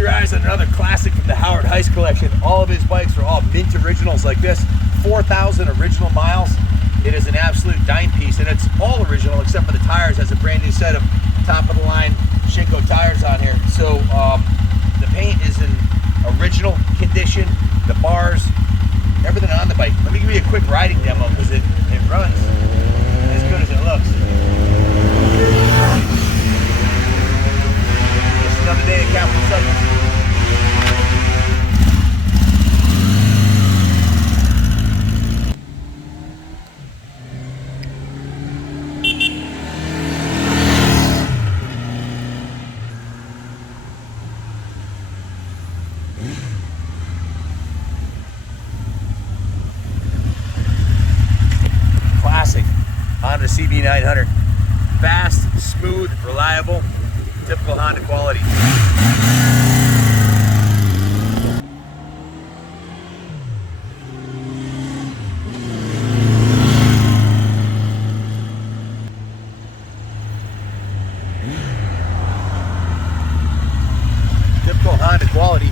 your eyes on another classic from the Howard Heist collection. All of his bikes are all mint originals like this. 4,000 original miles. It is an absolute dime piece, and it's all original except for the tires. Has a brand new set of top of the line Shinko tires on here. So the paint is in original condition. The bars, everything on the bike. Let me give you a quick riding demo because it runs as good as it looks. Just another day at Capital Cycles. Classic Honda CB900. Fast, smooth, reliable, typical Honda quality. Typical Honda quality,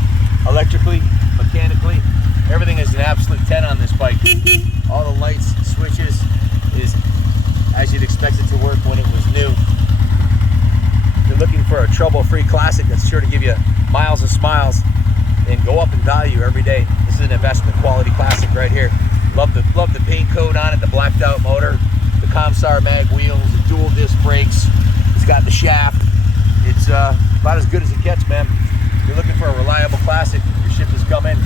electrically, mechanically, everything is an absolute 10 on this bike. All the lights, switches, is as you'd expect it to work when it was new. If you're looking for a trouble-free classic that's sure to give you miles and smiles and go up in value every day, this is an investment quality classic right here. Love the paint coat on it, the blacked out motor, the Comstar mag wheels, the dual disc brakes. It's got the shaft. It's about as good as it gets, man. If you're looking for a reliable classic, your ship has come in.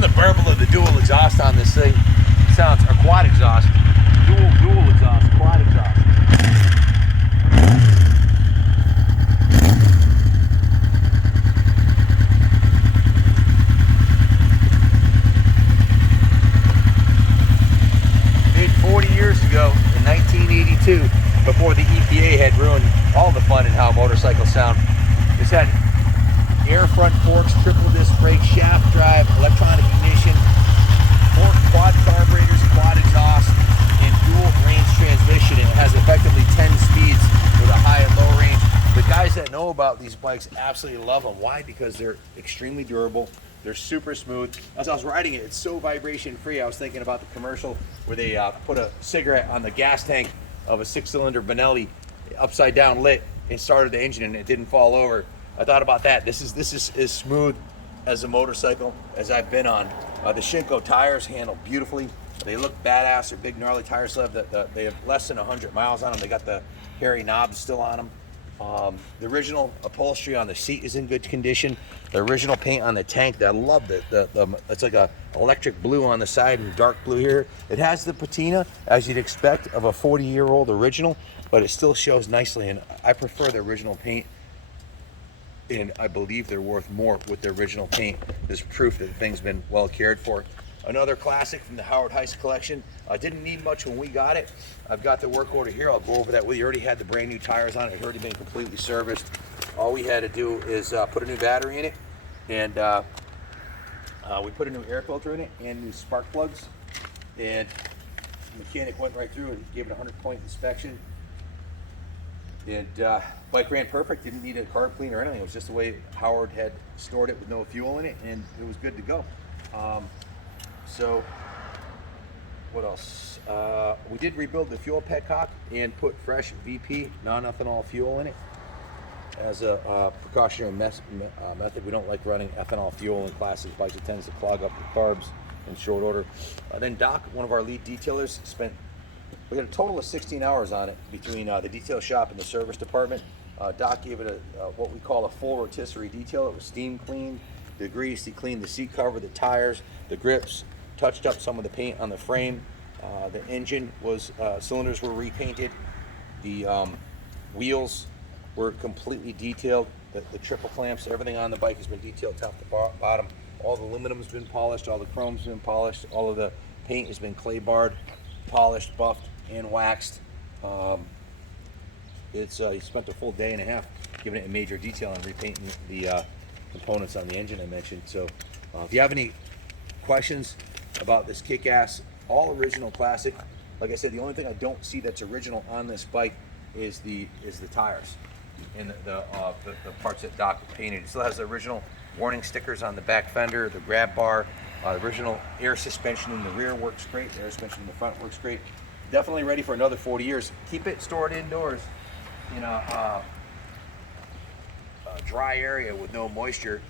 The burble of the dual exhaust on this thing sounds, or quad exhaust, dual exhaust, quad exhaust. Made 40 years ago in 1982, before the EPA had ruined all the fun in how motorcycles sound. This had air front forks, triple disc brakes, shaft drive, electronic ignition, quad carburetors, quad exhaust, and dual range transmission. And it has effectively 10 speeds with a high and low range. The guys that know about these bikes absolutely love them. Why? Because they're extremely durable. They're super smooth. As I was riding it, it's so vibration free. I was thinking about the commercial where they put a cigarette on the gas tank of a 6-cylinder Benelli upside down lit and started the engine and it didn't fall over. I thought about that. This is as smooth as a motorcycle as I've been on. The Shinko tires handle beautifully. They look badass. They're big, gnarly tires. They have less than 100 miles on them. They got the hairy knobs still on them. The original upholstery on the seat is in good condition. The original paint on the tank, I love it's like a electric blue on the side and dark blue here. It has the patina, as you'd expect, of a 40-year-old original, but it still shows nicely, and I prefer the original paint. And I believe they're worth more with the original paint. There's proof that the thing's been well cared for. Another classic from the Howard Heist collection. I didn't need much when we got it. I've got the work order here. I'll go over that with you. Already had the brand new tires on it. It's already been completely serviced. All we had to do is put a new battery in it, and we put a new air filter in it and new spark plugs. And the mechanic went right through and gave it a 100-point inspection. And bike ran perfect, didn't need a carb clean or anything. It was just the way Howard had stored it with no fuel in it, and it was good to go. So what else? We did rebuild the fuel petcock and put fresh VP non-ethanol fuel in it as a precautionary method. We don't like running ethanol fuel in classic bikes. It tends to clog up the carbs in short order. Then Doc, one of our lead detailers, we had a total of 16 hours on it between the detail shop and the service department. Doc gave it what we call a full rotisserie detail. It was steam cleaned, degreased. He cleaned the seat cover, the tires, the grips, touched up some of the paint on the frame. The engine was, cylinders were repainted. The wheels were completely detailed. The triple clamps, everything on the bike has been detailed top to bottom. All the aluminum's been polished, all the chrome's been polished, all of the paint has been clay barred, polished, buffed, and waxed. He spent a full day and a half giving it a major detail and repainting the components on the engine I mentioned. So if you have any questions about this kick-ass, all original classic, like I said, the only thing I don't see that's original on this bike is the tires and the parts that Doc painted. It still has the original warning stickers on the back fender, the grab bar, the original air suspension in the rear works great, the air suspension in the front works great. Definitely ready for another 40 years. Keep it stored indoors in a dry area with no moisture,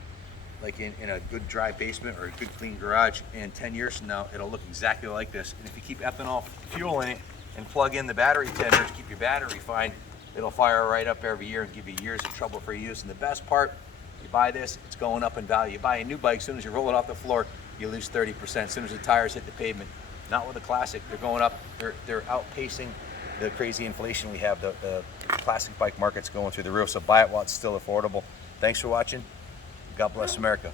like in a good dry basement or a good clean garage, and 10 years from now it'll look exactly like this. And if you keep ethanol fuel in it and plug in the battery tenders, keep your battery fine, it'll fire right up every year and give you years of trouble-free use. And the best part, you buy this, it's going up in value. You buy a new bike, as soon as you roll it off the floor, you lose 30%. As soon as the tires hit the pavement. Not with a classic, they're going up, they're outpacing the crazy inflation we have. The classic bike market's going through the roof, so buy it while it's still affordable. Thanks for watching. God bless America.